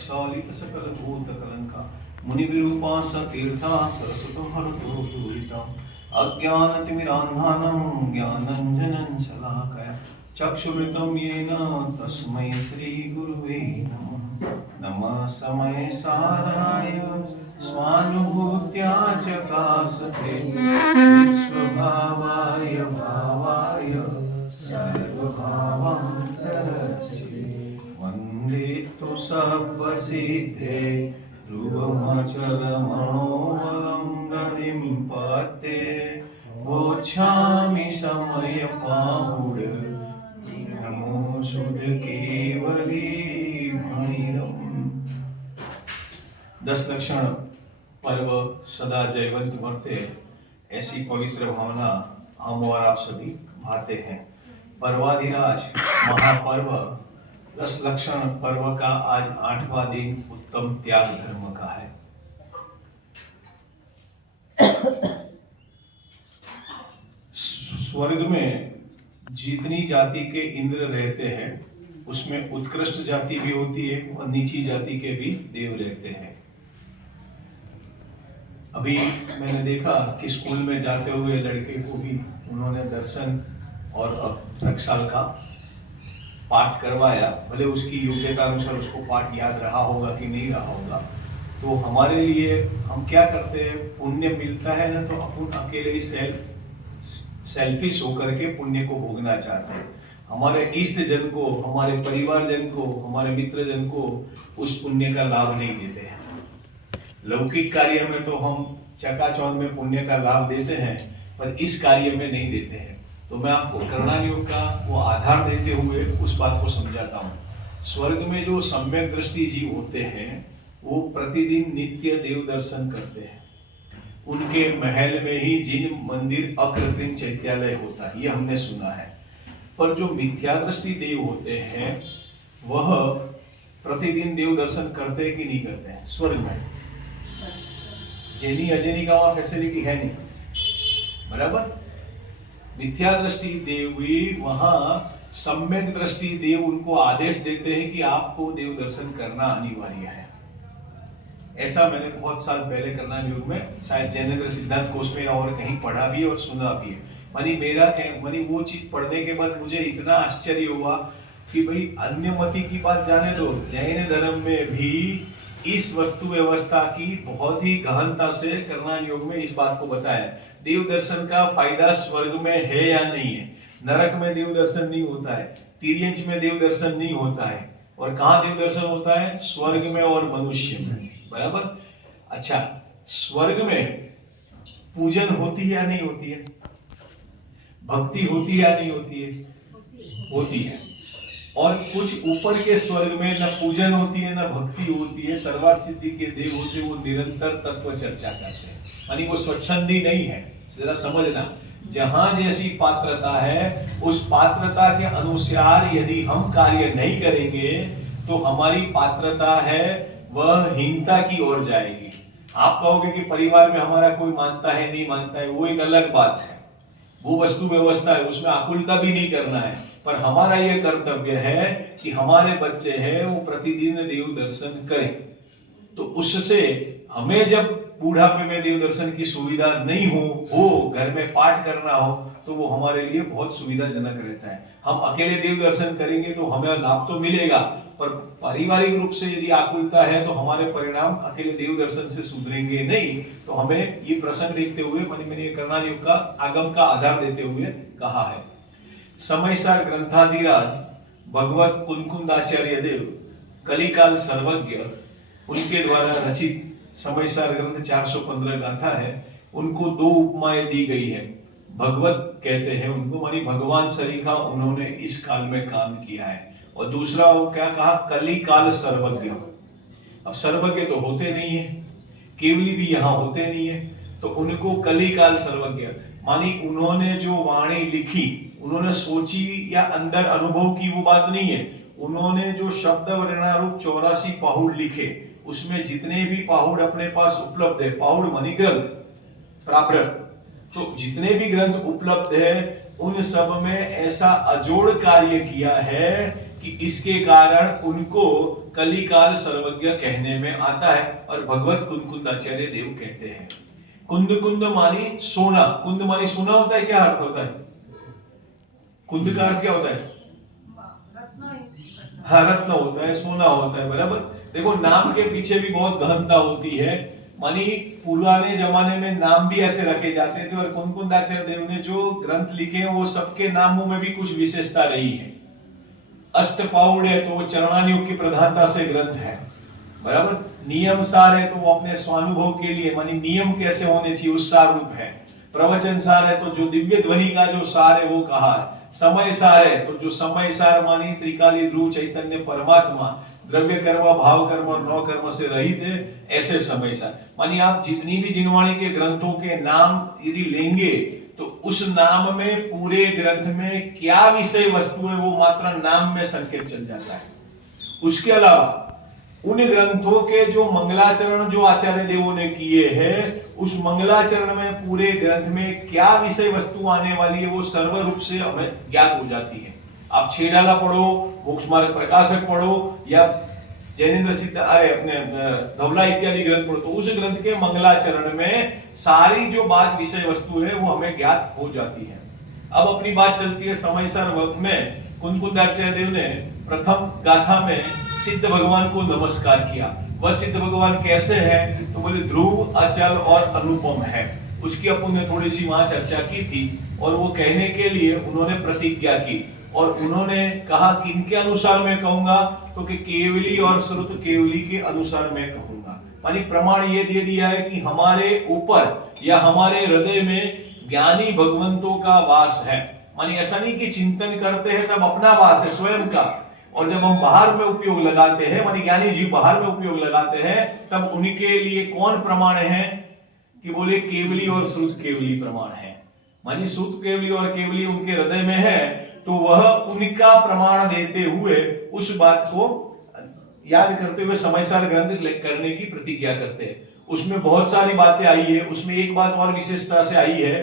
प्रक्षालित सकल भूत कलंका मुनि विरूपा सतीर्था सरस्वतो हरतो दूरिता अज्ञानतिमिरान्धानं ज्ञानञ्जनं शलाकया चक्षुरुतं येन तस्मै श्रीगुरुवे नमः। नमः समय साराय स्वानुभूत्या चकासते विश्वभावाय भावाय सर्वभावान्तरस्य वन्दे तु सर्वसिद्धे ध्रुवमचलमणोमलं गतिं पते वोच्छामि समयपाहुड नमो शुद्ध केवली भणिरम्। 10 लक्षण पर्व सदा जयवंत वर्ते, ऐसी पवित्र भावना हम और आप सभी भाते हैं। पर्वाधिराज महापर्व 10 लक्षण पर्व का आज 8वां दिन उत्तम त्याग धर्म का है। स्वर्ग में जितनी जाति के इंद्र रहते हैं उसमें उत्कृष्ट जाति भी होती है और नीची जाति के भी देव रहते हैं। अभी मैंने देखा कि स्कूल में जाते हुए लड़के को भी उन्होंने दर्शन और रक्षाल का पाठ करवाया। भले उसकी योग्यता अनुसार उसको पाठ याद रहा होगा कि नहीं रहा होगा, तो हमारे लिए हम क्या करते हैं, पुण्य मिलता है ना, तो अपन अकेले ही सेल्फिश होकर के पुण्य को भोगना चाहते हैं। हमारे इष्ट जन को, हमारे परिवार जन को, हमारे मित्र जन को उस पुण्य का लाभ नहीं देते हैं। लौकिक कार्य में तो हम चकाचौंध में पुण्य का लाभ देते हैं, पर इस कार्य में नहीं देते हैं। तो मैं आपको करुणा योग का वो आधार देते हुए उस बात को समझाता हूँ। स्वर्ग में जो सम्यक दृष्टि जीव होते हैं वो प्रतिदिन नित्य देव दर्शन करते हैं। उनके महल में ही जिन मंदिर अकृत्रिम चैत्यालय होता है, ये हमने सुना है। पर जो मिथ्या दृष्टि देव होते हैं वह प्रतिदिन देव दर्शन करते हैं कि नहीं करते हैं? स्वर्ग में जेनी अजेनी का वहां फैसिलिटी है नहीं, बराबर। मिथ्या दृष्टि देव भी वहां सम्यक दृष्टि देव उनको आदेश देते हैं कि आपको देव दर्शन करना अनिवार्य है। ऐसा मैंने बहुत साल पहले करना योग में शायद जैनेन्द्र सिद्धांत कोश में और कहीं पढ़ा भी और सुना भी है। मानी वो चीज पढ़ने के बाद मुझे इतना आश्चर्य हुआ कि भाई अन्य मति की बात जाने दो, जैन धर्म में भी इस वस्तु व्यवस्था की बहुत ही गहनता से करना योग में इस बात को बताया। देव दर्शन का फायदा स्वर्ग में है या नहीं है? नरक में देव दर्शन नहीं होता है, तिर्यंच में देव दर्शन नहीं होता है, और कहाँ देव दर्शन होता है? स्वर्ग में और मनुष्य में, बराबर। अच्छा, स्वर्ग में पूजन होती है या नहीं होती है? भक्ति होती है या नहीं होती है? होती है। और कुछ ऊपर के स्वर्ग में न पूजन होती है न भक्ति होती है। सर्वार्थ सिद्धि के देव होते, वो निरंतर तत्व चर्चा करते हैं, यानी वो स्वच्छंदी नहीं है। जरा समझना, जहां जैसी पात्रता है उस पात्रता के अनुसार यदि हम कार्य नहीं करेंगे तो हमारी पात्रता है वह हीनता की ओर जाएगी। आप कहोगे कि परिवार में हमारा कोई मानता है नहीं मानता है, वो एक अलग बात है, वो वस्तु व्यवस्था है, उसमें आकुलता भी नहीं करना है। पर हमारा यह कर्तव्य है कि हमारे बच्चे हैं वो प्रतिदिन देव दर्शन करें। तो उससे हमें जब बूढ़ापे में देव दर्शन की सुविधा नहीं हो घर में पाठ करना हो, तो वो हमारे लिए बहुत सुविधाजनक रहता है। हम अकेले देव दर्शन करेंगे तो हमें लाभ तो मिलेगा, पर पारिवारिक रूप से यदि आकुलता है तो हमारे परिणाम अकेले देव दर्शन से सुधरेंगे नहीं। तो हमें ये प्रसंग देखते हुए मैंने कर्णाल योग का आगम का आधार देते हुए कहा है। समयसार ग्रंथाधिराज भगवत कुनकुंदाचार्य देव कलिकाल सर्वज्ञ, उनके द्वारा रचित समयसार ग्रंथ 415 गाथा है। उनको 2 उपमाएं दी गई है। भगवत कहते हैं उनको, मानी भगवान सरीखा उन्होंने इस काल में काम किया है। और दूसरा वो क्या कहा? कलिकाल सर्वज्ञ। अब सर्वज्ञ तो होते नहीं है, केवली भी यहाँ होते नहीं है, तो उनको कलिकाल सर्वज्ञ मानी उन्होंने जो वाणी लिखी, उन्होंने सोची या अंदर अनुभव की वो बात नहीं है। उन्होंने जो शब्द वर्णारूप 84 पाहुड़ लिखे, उसमें जितने भी पाहुड़ अपने पास उपलब्ध है, पाहुड़ मानी ग्रंथ प्राकृत, तो जितने भी ग्रंथ उपलब्ध है उन सब में ऐसा अजोड़ कार्य किया है कि इसके कारण उनको कलिकाल सर्वज्ञ कहने में आता है और भगवत कुंदकुंदाचार्य देव कहते हैं। कुंद कुंद मानी सोना, कुंद मानी सोना होता है, क्या अर्थ होता है? कुंद का अर्थ क्या होता है? हाँ, रत्न होता है, सोना होता है, बराबर। देखो नाम के पीछे भी बहुत गहनता होती है। मानी पुराने जमाने में नाम भी ऐसे रखे जाते थे और कुंदकुंदाचार्य देव ने जो ग्रंथ लिखे हैं वो सबके नामों में भी कुछ विशेषता रही है। अष्टपाउड है तो वो चरणानुयोग की प्रधानता से ग्रंथ है, बराबर। नियम सार है तो वो अपने स्वानुभव के लिए मानी नियम कैसे होने चाहिए उस सार रूप है। प्रवचन सार है तो जो दिव्य ध्वनि का जो सार है वो कहा है। समय सार है तो जो समय सार मानी त्रिकाली ध्रुव चैतन्य परमात्मा द्रव्य कर्म भाव कर्म और नौ कर्म से रहित है, ऐसे समय सार। मानी आप जितनी भी जिनवाणी के ग्रंथों के नाम यदि लेंगे तो उस नाम में पूरे ग्रंथ में क्या विषय वस्तु है वो मात्र नाम में संकेत चल जाता है। उसके अलावा उन ग्रंथों के जो मंगलाचरण जो आचार्य देवों ने किए हैं उस मंगलाचरण में पूरे ग्रंथ में क्या विषय वस्तु आने वाली है वो सर्व रूप से हमें ज्ञात हो जाती है। आप छेड़ाला पढ़ो, मोक्ष मार्ग प्रकाशक पढ़ो या जैनेन्द्र सिद्ध अपने धवला इत्यादि ग्रंथ पढ़ो तो उस ग्रंथ के मंगलाचरण में सारी जो बात विषय वस्तु है वो हमें ज्ञात हो जाती है। अब अपनी बात चलती है समयसर वक्त में कुंदकुंदाचार्य देव ने प्रथम गाथा में सिद्ध भगवान को नमस्कार किया। वह सिद्ध भगवान कैसे है तो बोले ध्रुव, अचल और अनुपम है। उसकी अपन ने थोड़ी सी वहां चर्चा की थी और वो कहने के लिए उन्होंने प्रतिज्ञा की और उन्होंने कहा कि इनके अनुसार मैं कहूंगा तो कि केवली और श्रुत केवली के अनुसार मैं कहूंगा। मानी प्रमाण ये दे दिया है कि हमारे ऊपर या हमारे हृदय में ज्ञानी भगवंतों का वास है। मानी ऐसा नहीं कि चिंतन करते हैं तब अपना वास है स्वयं का, और जब हम बाहर में उपयोग लगाते हैं मानी ज्ञानी जीव बाहर में उपयोग लगाते हैं तब उनके लिए कौन प्रमाण है कि बोले केवली और श्रुत केवली प्रमाण है। मानी श्रुत केवली और केवली उनके हृदय में है तो वह उनका प्रमाण देते हुए उस बात को याद करते हुए समयसार ग्रंथ करने की प्रतिज्ञा करते हैं। उसमें बहुत सारी बातें आई है। उसमें एक बात और विशेषता से आई है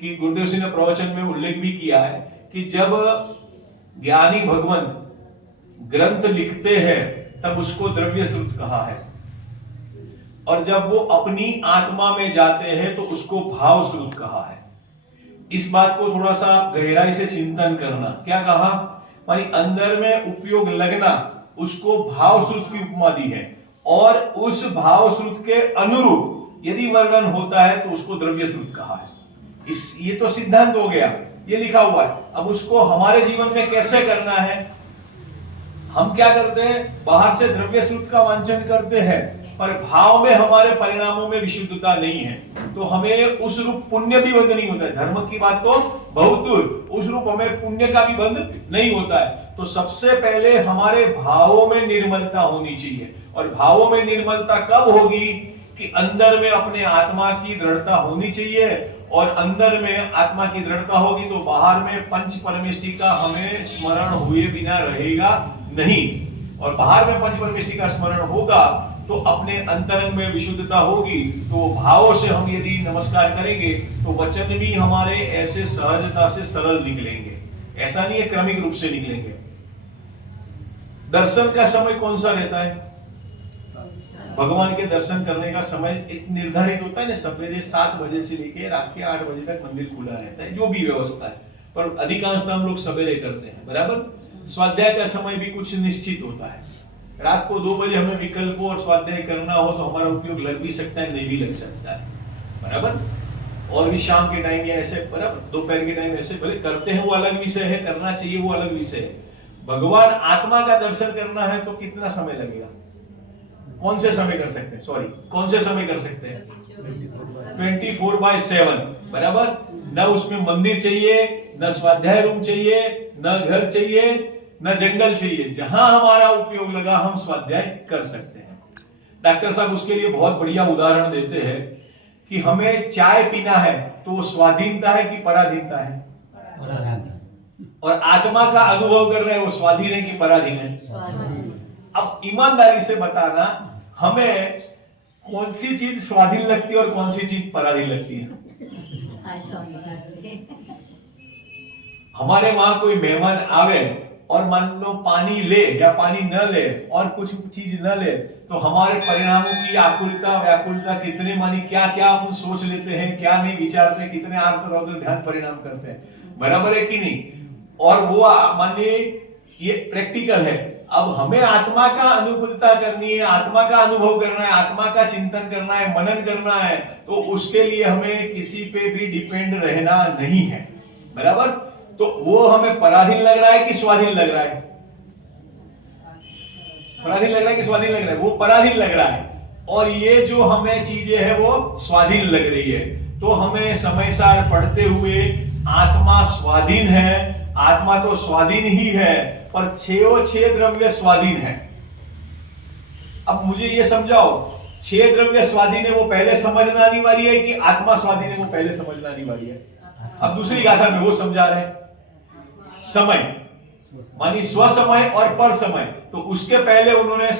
कि गुरुदेव सिंह ने प्रवचन में उल्लेख भी किया है कि जब ज्ञानी भगवंत ग्रंथ लिखते हैं तब उसको द्रव्य श्रुत कहा है और जब वो अपनी आत्मा में जाते हैं तो उसको भाव श्रुत कहा है। इस बात को थोड़ा सा गहराई से चिंतन करना। क्या कहा? मानी अंदर में उपयोग लगना उसको भाव श्रुत की उपमा दी है और उस भाव श्रुत के अनुरूप यदि वर्णन होता है तो उसको द्रव्य श्रुत कहा है। ये तो सिद्धांत हो गया, ये लिखा हुआ है। अब उसको हमारे जीवन में कैसे करना है? हम क्या करते हैं? बाहर से द्रव्य श्रुत का वांछन करते हैं पर भाव में हमारे परिणामों में विशुद्धता नहीं है तो हमें उस रूप पुण्य भी बंध नहीं होता है। धर्म की बात तो बहुत दूर, उस रूप हमें पुण्य का भी बंध नहीं होता है। तो सबसे पहले हमारे भावों में निर्मलता होनी चाहिए और भावों में निर्मलता कब होगी कि अंदर में अपने आत्मा की दृढ़ता होनी चाहिए और अंदर में आत्मा की दृढ़ता होगी तो बाहर में पंच परमेष्टि का हमें स्मरण हुए बिना रहेगा नहीं, और बाहर में पंच परमेष्टि का स्मरण होगा तो अपने अंतरंग में विशुद्धता होगी। तो भावों से हम यदि नमस्कार करेंगे तो वचन भी हमारे ऐसे सहजता से सरल निकलेंगे, ऐसा नहीं है क्रमिक रूप से निकलेंगे। दर्शन का समय कौन सा रहता है? भगवान के दर्शन करने का समय एक निर्धारित होता है ना, सवेरे 7 बजे से लेकर रात के 8 बजे तक मंदिर खुला रहता है, जो भी व्यवस्था है, पर अधिकांशतः हम लोग सवेरे करते हैं, बराबर। स्वाध्याय का समय भी कुछ निश्चित होता है। रात को 2 बजे हमें विकल्प और स्वाध्याय करना हो तो हमारा उपयोग लग भी सकता है, नहीं भी लग सकता है, बराबर। और भी शाम के टाइम या ऐसे, बराबर, दोपहर के टाइम ऐसे भले करते हैं, वो अलग विषय है, करना चाहिए वो अलग विषय है। भगवान आत्मा का दर्शन करना है तो कितना समय लगेगा? कौन से समय कर सकते हैं? सॉरी, कौन से समय कर सकते हैं? 24/7, बराबर। न उसमें मंदिर चाहिए, न स्वाध्याय रूम चाहिए, न घर चाहिए, न जंगल चाहिए, जहां हमारा उपयोग लगा हम स्वाध्याय कर सकते हैं। डॉक्टर साहब उसके लिए बहुत बढ़िया उदाहरण देते हैं कि हमें चाय पीना है तो वो स्वाधीनता है कि पराधीनता है? और आत्मा का अनुभव कर रहे हैं वो स्वाधीन है कि पराधीन है? अब ईमानदारी से बताना हमें कौन सी चीज स्वाधीन लगती है और कौन सी चीज पराधीन लगती है? हमारे वहां कोई मेहमान आवे और मान लो पानी ले या पानी न ले और कुछ चीज न ले, तो हमारे परिणामों की आकुलता व्याकुलता कितने, मानी क्या क्या हम सोच लेते हैं, क्या नहीं विचारते हैं, कितने आर्त रौद्र ध्यान परिणाम करते हैं, बराबर है कि नहीं। और वो मानिए ये प्रैक्टिकल है। अब हमें आत्मा का अनुकूलता करनी है, आत्मा का अनुभव करना है, आत्मा का चिंतन करना है, मनन करना है, तो उसके लिए हमें किसी पे भी डिपेंड रहना नहीं है, बराबर। तो वो हमें पराधीन लग रहा है कि स्वाधीन लग रहा है? पराधीन लग रहा है कि स्वाधीन लग रहा है? वो पराधीन लग रहा है। और ये जो हमें चीजें है वो स्वाधीन लग रही है। तो हमें समय सार पढ़ते हुए आत्मा स्वाधीन है, आत्मा तो स्वाधीन ही है, पर 6 द्रव्य स्वाधीन है। अब मुझे ये समझाओ, 6 द्रव्य स्वाधीन है वो पहले समझना अनिवार्य है कि आत्मा स्वाधीन है वो पहले समझना अनिवार्य है? अब दूसरी गाथा में वो समझा रहे हैं। समय मानी स्व समय और पर समय, तो उसके पहले उन्होंने